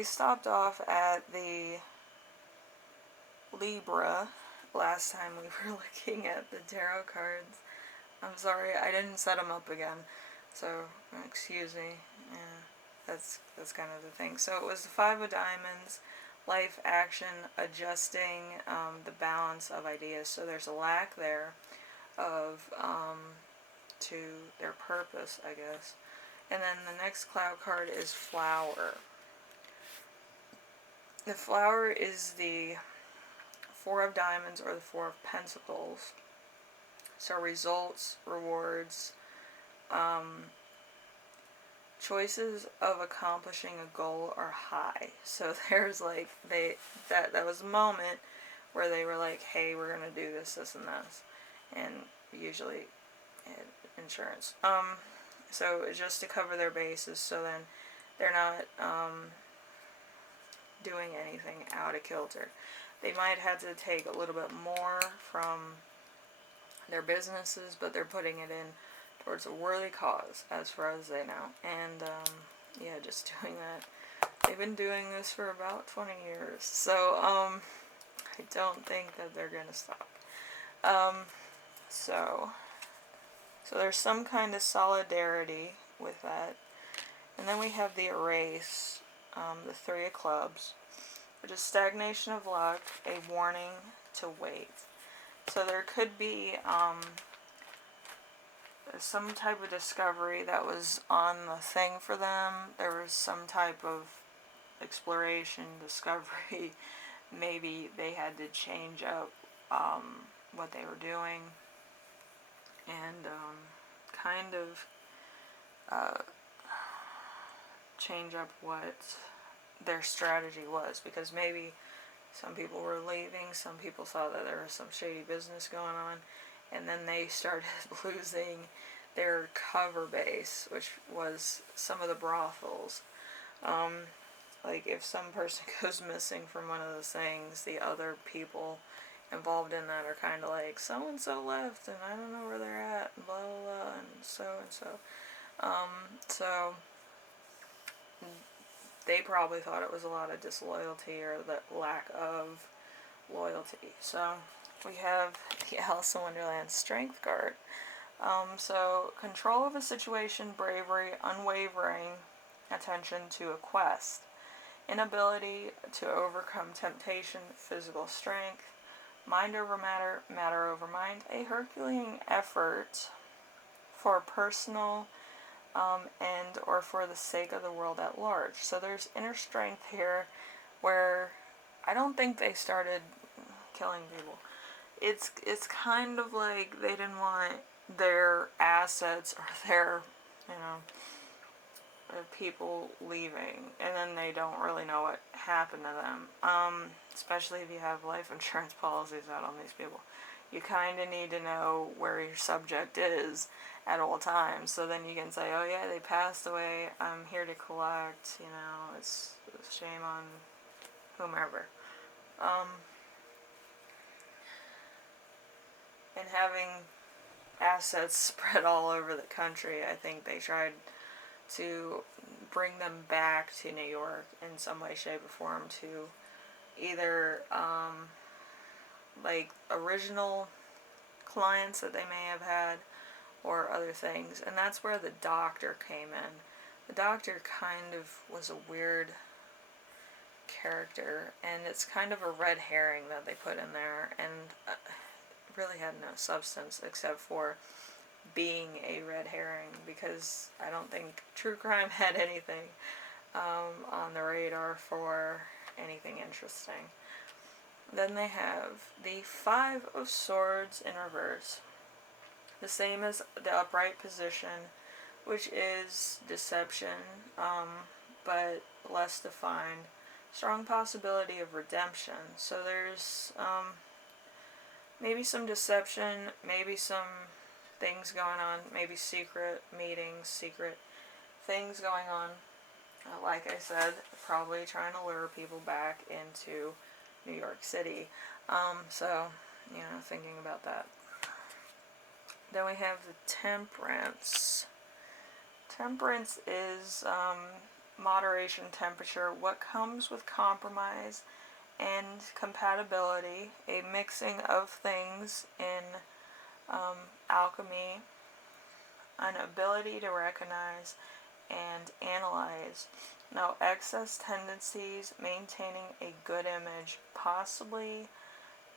we stopped off at the Libra last time we were looking at the tarot cards. I'm sorry, I didn't set them up again, so excuse me. Yeah, that's kind of the thing. So it was the Five of Diamonds, life, action, adjusting the balance of ideas. So there's a lack there of to their purpose, I guess. And then the next cloud card is Flower. The Flower is the Four of Diamonds or the Four of Pentacles. So results, rewards, choices of accomplishing a goal are high. So there's like that was a moment where they were like, hey, we're gonna do this, this, and this, and usually insurance. So just to cover their bases, so then they're not doing anything out of kilter. They might have to take a little bit more from their businesses, but they're putting it in towards a worthy cause, as far as they know. And yeah, just doing that. They've been doing this for about 20 years, so I don't think that they're gonna stop. So there's some kind of solidarity with that. And then we have the Erase, the Three of Clubs, which is stagnation of luck, a warning to wait. So there could be some type of discovery that was on the thing for them. There was some type of exploration, discovery. Maybe they had to change up what they were doing and kind of change up what their strategy was, because maybe some people were leaving, some people saw that there was some shady business going on, and then they started losing their cover base, which was some of the brothels. Like if some person goes missing from one of those things, the other people involved in that are kind of like, so and so left and I don't know where they're at, blah blah blah, and so. So they probably thought it was a lot of disloyalty or the lack of loyalty. So we have the Alice in Wonderland Strength card. So control of a situation, bravery, unwavering attention to a quest, inability to overcome temptation, physical strength, mind over matter, matter over mind, a Herculean effort for personal end or for the sake of the world at large. So there's inner strength here where I don't think they started killing people. It's kind of like they didn't want their assets or their, people leaving, and then they don't really know what happened to them. Especially if you have life insurance policies out on these people. You kind of need to know where your subject is at all times, so then you can say, oh yeah, they passed away, I'm here to collect, it's shame on whomever. And having assets spread all over the country, I think they tried to bring them back to New York in some way, shape, or form to either like original clients that they may have had or other things. And that's where the Doctor came in. The Doctor kind of was a weird character, and it's kind of a red herring that they put in there, and really had no substance except for being a red herring, because I don't think true crime had anything on the radar for anything interesting. Then they have the Five of Swords in reverse, the same as the upright position, which is deception, but less defined. Strong possibility of redemption. So there's maybe some deception, maybe some things going on, maybe secret meetings, secret things going on. Like I said, probably trying to lure people back into New York City. So, thinking about that. Then we have the Temperance. Temperance is moderation temperature, what comes with compromise and compatibility, a mixing of things in alchemy, an ability to recognize and analyze, no excess tendencies, maintaining a good image, possibly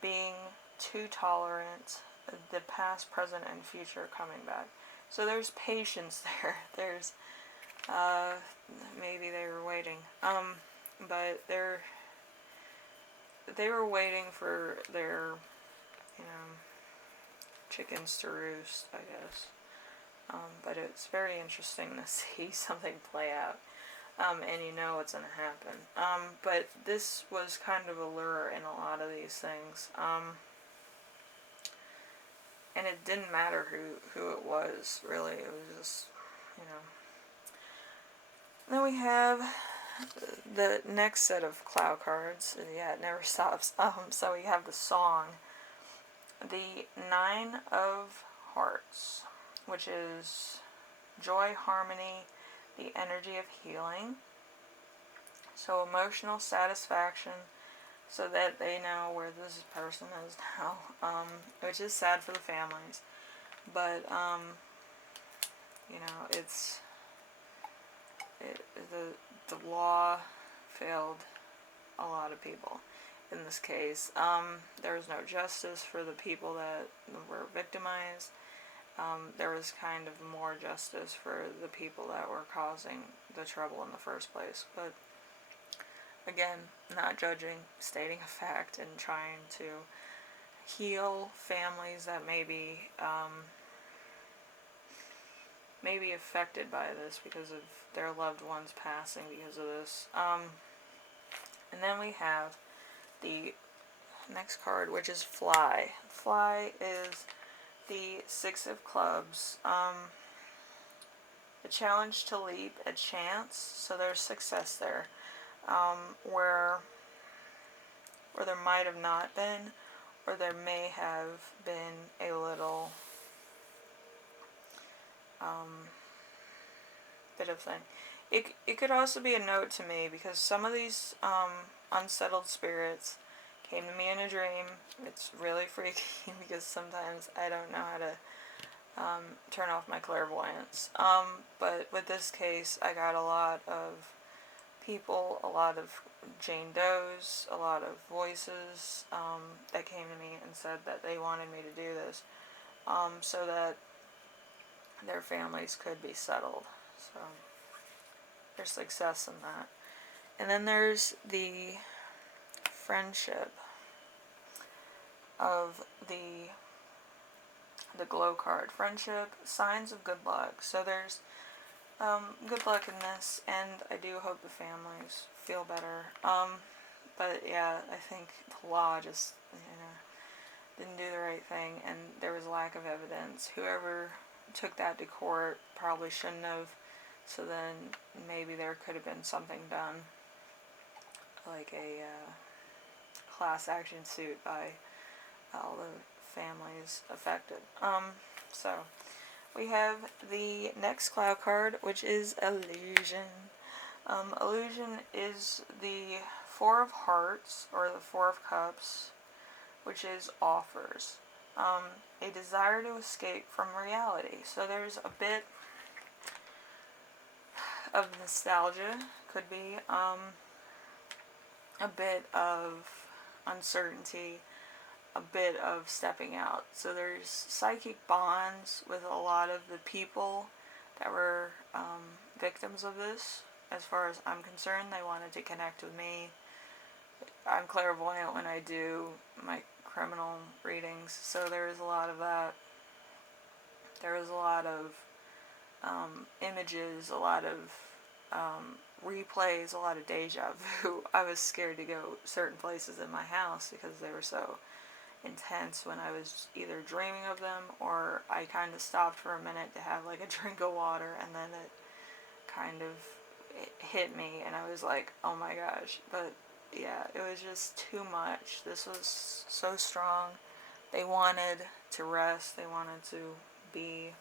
being too tolerant, the past, present, and future coming back. So there's patience there. There's, maybe they were waiting. But they were waiting for their, chickens to roost, I guess. But it's very interesting to see something play out. And you know what's going to happen. But this was kind of a lure in a lot of these things. And it didn't matter who it was, really. It was just, Then we have the next set of cloud cards. Yeah, it never stops. So we have the song. The Nine of Hearts, which is joy, harmony, the energy of healing. So emotional satisfaction, so that they know where this person is now, which is sad for the families. But, the law failed a lot of people in this case. There was no justice for the people that were victimized. There was kind of more justice for the people that were causing the trouble in the first place. But again, not judging, stating a fact, and trying to heal families that may be affected by this because of their loved ones passing because of this. And then we have the next card, which is Fly. Fly is the Six of Clubs. The challenge to leap, a chance, so there's success there. Where there might have not been, or there may have been a little bit of thing. It could also be a note to me, because some of these unsettled spirits came to me in a dream. It's really freaky because sometimes I don't know how to turn off my clairvoyance. But with this case, I got a lot of people, a lot of Jane Does, a lot of voices that came to me and said that they wanted me to do this, so that their families could be settled. So there's success in that. And then there's the friendship of the glow card. Friendship, signs of good luck. So there's good luck in this, and I do hope the families feel better. But yeah, I think the law just, didn't do the right thing, and there was lack of evidence. Whoever took that to court probably shouldn't have, so then maybe there could have been something done, like a class action suit by all the families affected. So we have the next cloud card, which is Illusion. Illusion is the Four of Hearts, or the Four of Cups, which is offers. A desire to escape from reality. So there's a bit of nostalgia, could be, a bit of uncertainty, a bit of stepping out. So there's psychic bonds with a lot of the people that were victims of this. As far as I'm concerned, they wanted to connect with me. I'm clairvoyant when I do my criminal readings, so there is a lot of that. There was a lot of images, a lot of replays, a lot of deja vu. I was scared to go certain places in my house because they were so intense when I was either dreaming of them, or I kind of stopped for a minute to have like a drink of water, and then it kind of hit me, and I was like, oh my gosh. But yeah, it was just too much. This was so strong. They wanted to rest. They wanted to be,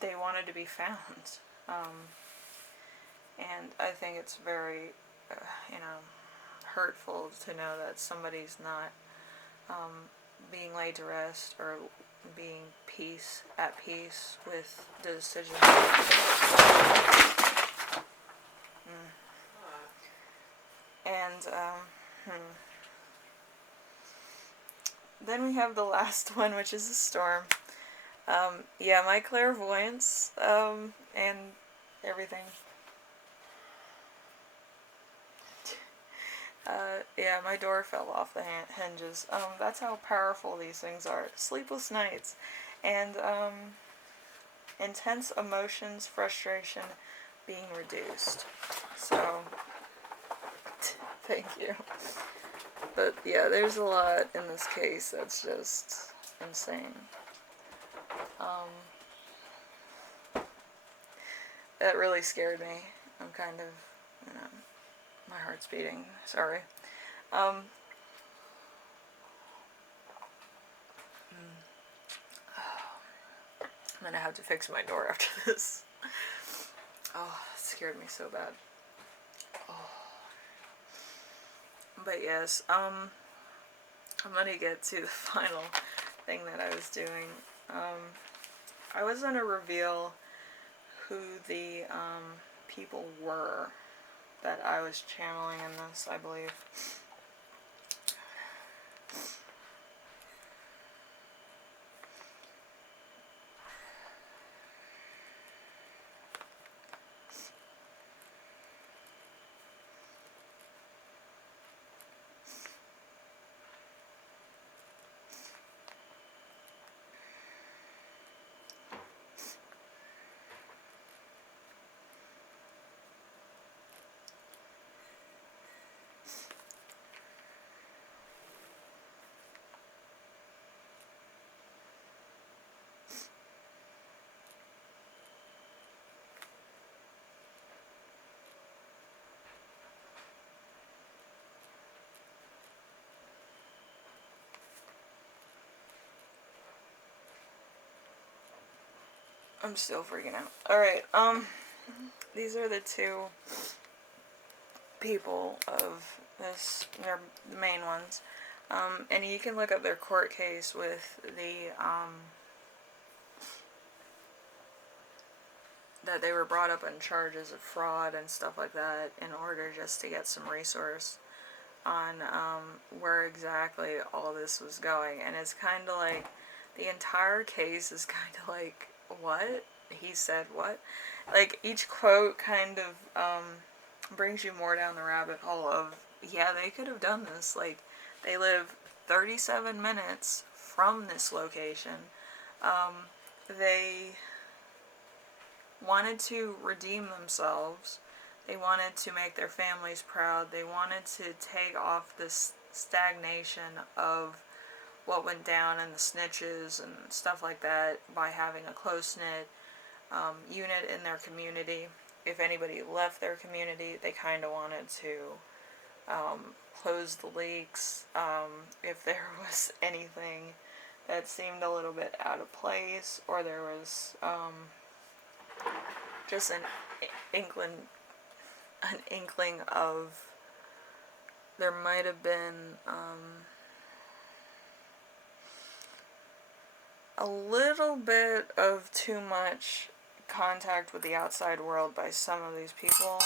they wanted to be found. And I think it's very, you know, hurtful to know that somebody's not being laid to rest or being at peace with the decision. And then we have the last one, which is a storm. Yeah, my clairvoyance and everything. Yeah, my door fell off the hinges. That's how powerful these things are. Sleepless nights and intense emotions, frustration being reduced. So, thank you. But yeah, there's a lot in this case that's just insane. That really scared me. I'm kind of, you know, my heart's beating. Sorry. I'm gonna have to fix my door after this. Oh, it scared me so bad. Oh. But yes, I'm gonna get to the final thing that I was doing. I was gonna reveal who the people were that I was channeling in this, I believe. I'm still freaking out. Alright, these are the two people of this, they're the main ones. And you can look up their court case with the, that they were brought up on charges of fraud and stuff like that in order just to get some resource on, where exactly all this was going. And it's kind of like, the entire case is kind of like, what? He said what? Like, each quote kind of, brings you more down the rabbit hole of, yeah, they could have done this. Like, they live 37 minutes from this location. They wanted to redeem themselves. They wanted to make their families proud. They wanted to take off this stagnation of what went down and the snitches and stuff like that by having a close-knit unit in their community. If anybody left their community, they kind of wanted to close the leaks. If there was anything that seemed a little bit out of place, or there was just an inkling of, there might have been a little bit of too much contact with the outside world by some of these people.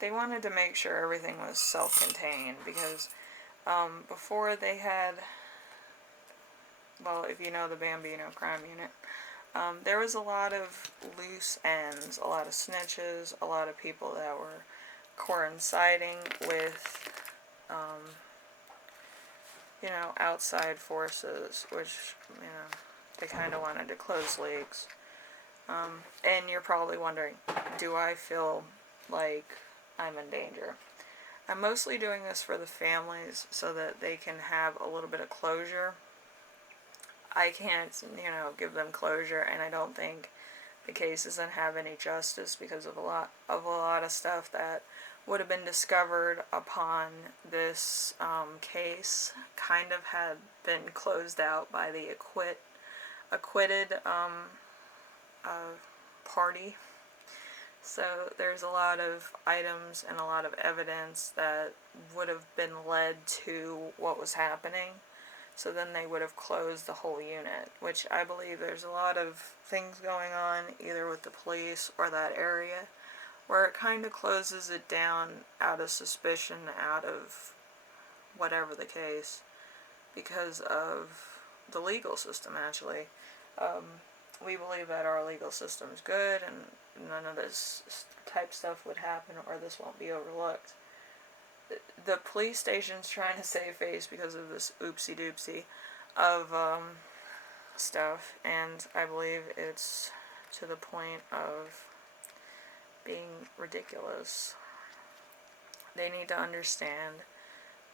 They wanted to make sure everything was self-contained, because before they had, well, if you know the Bambino crime unit, there was a lot of loose ends, a lot of snitches, a lot of people that were coinciding with, you know, outside forces, which, you know, they kind of wanted to close leaks. And you're probably wondering, do I feel like I'm in danger? I'm mostly doing this for the families so that they can have a little bit of closure. I can't, you know, give them closure, and I don't think the case doesn't have any justice because of a lot of stuff that would have been discovered upon this case kind of had been closed out by the acquit acquitted party. So there's a lot of items and a lot of evidence that would have been led to what was happening. So then they would have closed the whole unit, which I believe there's a lot of things going on either with the police or that area where it kind of closes it down out of suspicion, out of whatever the case, because of the legal system, actually. We believe that our legal system is good and none of this type stuff would happen or this won't be overlooked. The police station's trying to save face because of this oopsie doopsie of stuff, and I believe it's to the point of being ridiculous. They need to understand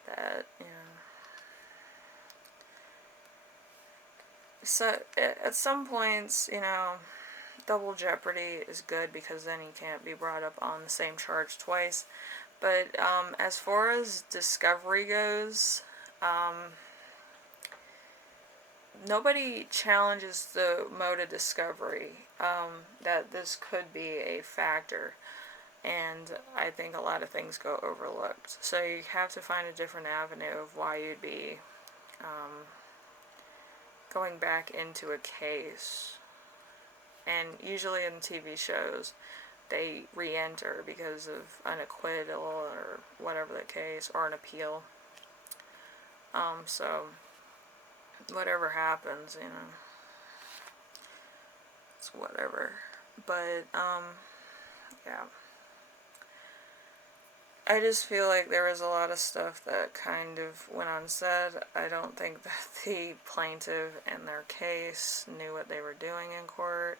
that, so at some points, double jeopardy is good because then you can't be brought up on the same charge twice. But as far as discovery goes, nobody challenges the mode of discovery, that this could be a factor. And I think a lot of things go overlooked. So you have to find a different avenue of why you'd be going back into a case. And usually in TV shows, they re-enter because of an acquittal or whatever the case, or an appeal. So whatever happens, it's whatever. But yeah, I just feel like there was a lot of stuff that kind of went unsaid. I don't think that the plaintiff and their case knew what they were doing in court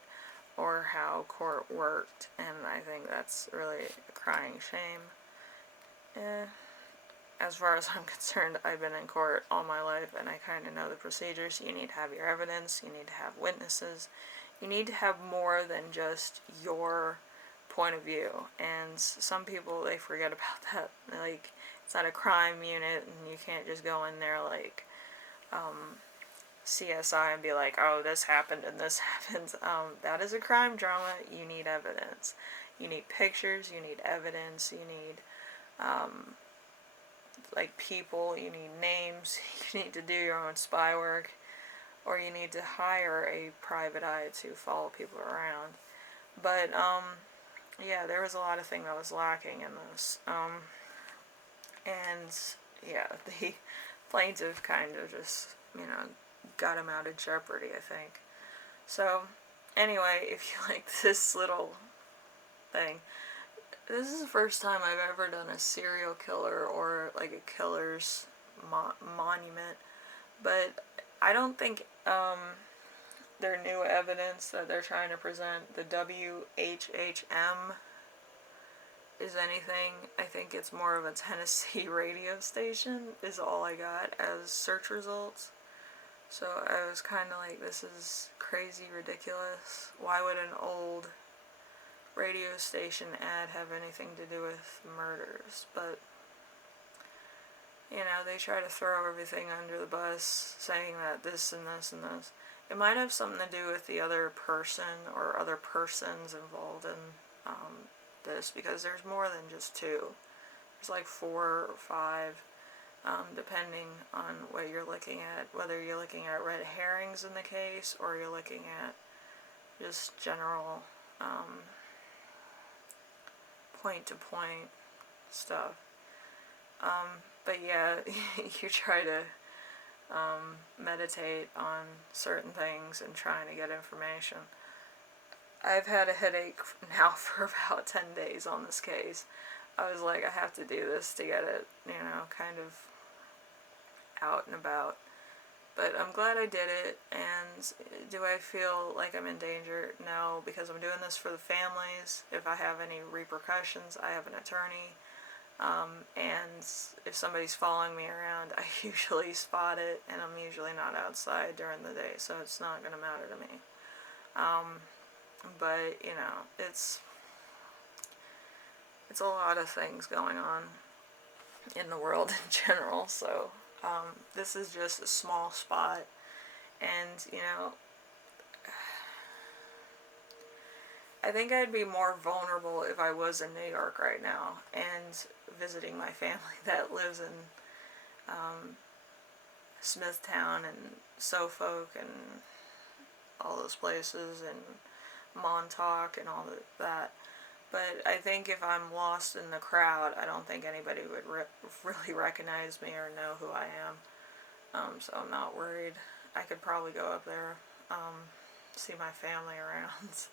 or how court worked, and I think that's really a crying shame. As far as I'm concerned, I've been in court all my life and I kind of know the procedures. You need to have your evidence, you need to have witnesses, you need to have more than just your point of view. And some people, they forget about that. Like, it's not a crime unit and you can't just go in there like CSI and be like, oh, this happened and this happens. That is a crime drama. You need evidence. You need pictures, you need evidence, you need like people, you need names, you need to do your own spy work, or you need to hire a private eye to follow people around. But yeah, there was a lot of things that was lacking in this. And yeah, the plaintiff kind of just, got him out of jeopardy, I think. So anyway, if you like this little thing, this is the first time I've ever done a serial killer or like a killer's monument, but I don't think their new evidence that they're trying to present, the WHHM, is anything. I think it's more of a Tennessee radio station is all I got as search results. So I was kind of like, this is crazy ridiculous. Why would an old radio station ad have anything to do with murders? But they try to throw everything under the bus, saying that this and this and this. It might have something to do with the other person or other persons involved in this, because there's more than just two. There's like 4 or 5, depending on what you're looking at, whether you're looking at red herrings in the case or you're looking at just general point-to-point stuff. But yeah, you try to meditate on certain things and trying to get information. I've had a headache now for about 10 days on this case. I was like, I have to do this to get it, kind of out and about. But I'm glad I did it, and do I feel like I'm in danger? No, because I'm doing this for the families. If I have any repercussions, I have an attorney. And if somebody's following me around, I usually spot it, and I'm usually not outside during the day, so it's not going to matter to me. But, it's a lot of things going on in the world in general, so this is just a small spot, and, I think I'd be more vulnerable if I was in New York right now and visiting my family that lives in Smithtown and Suffolk and all those places and Montauk and all that. But I think if I'm lost in the crowd, I don't think anybody would really recognize me or know who I am. So I'm not worried. I could probably go up there, see my family around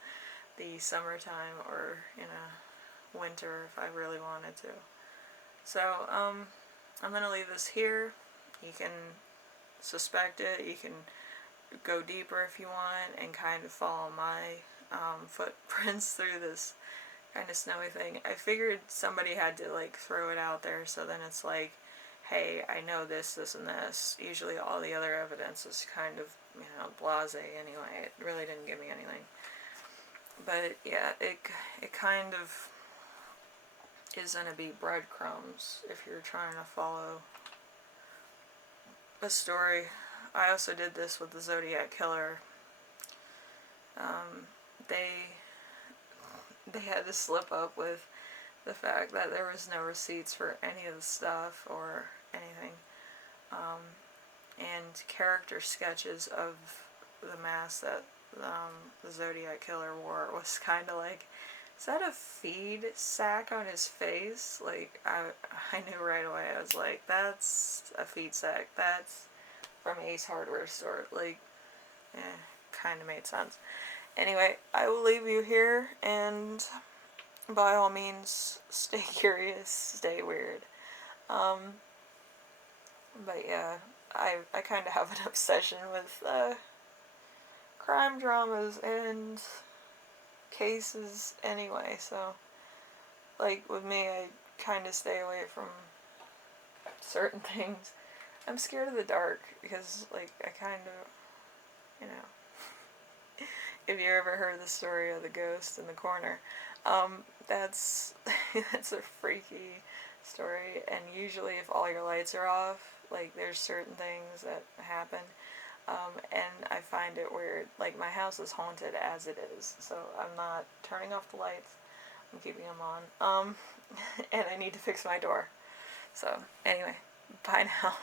the summertime or in a winter if I really wanted to. So I'm gonna leave this here. You can suspect it. You can go deeper if you want and kind of follow my footprints through this kind of snowy thing. I figured somebody had to like throw it out there, so then it's like, hey, I know this, this, and this. Usually all the other evidence is kind of, blasé anyway. It really didn't give me anything. But yeah, it kind of is going to be breadcrumbs if you're trying to follow a story. I also did this with the Zodiac Killer. They had to slip up with the fact that there was no receipts for any of the stuff or anything. And character sketches of the mask that the Zodiac Killer wore was kind of like, is that a feed sack on his face? Like, I knew right away. I was like, that's a feed sack. That's from Ace Hardware Store. Like, kind of made sense. Anyway, I will leave you here, and by all means, stay curious, stay weird. But yeah, I kind of have an obsession with crime dramas and cases anyway, so like with me, I kind of stay away from certain things. I'm scared of the dark because like I kind of, if you ever heard the story of the ghost in the corner, that's that's a freaky story, and usually if all your lights are off, like there's certain things that happen. And I find it weird. Like, my house is haunted as it is, so I'm not turning off the lights. I'm keeping them on. And I need to fix my door. So, anyway, bye now.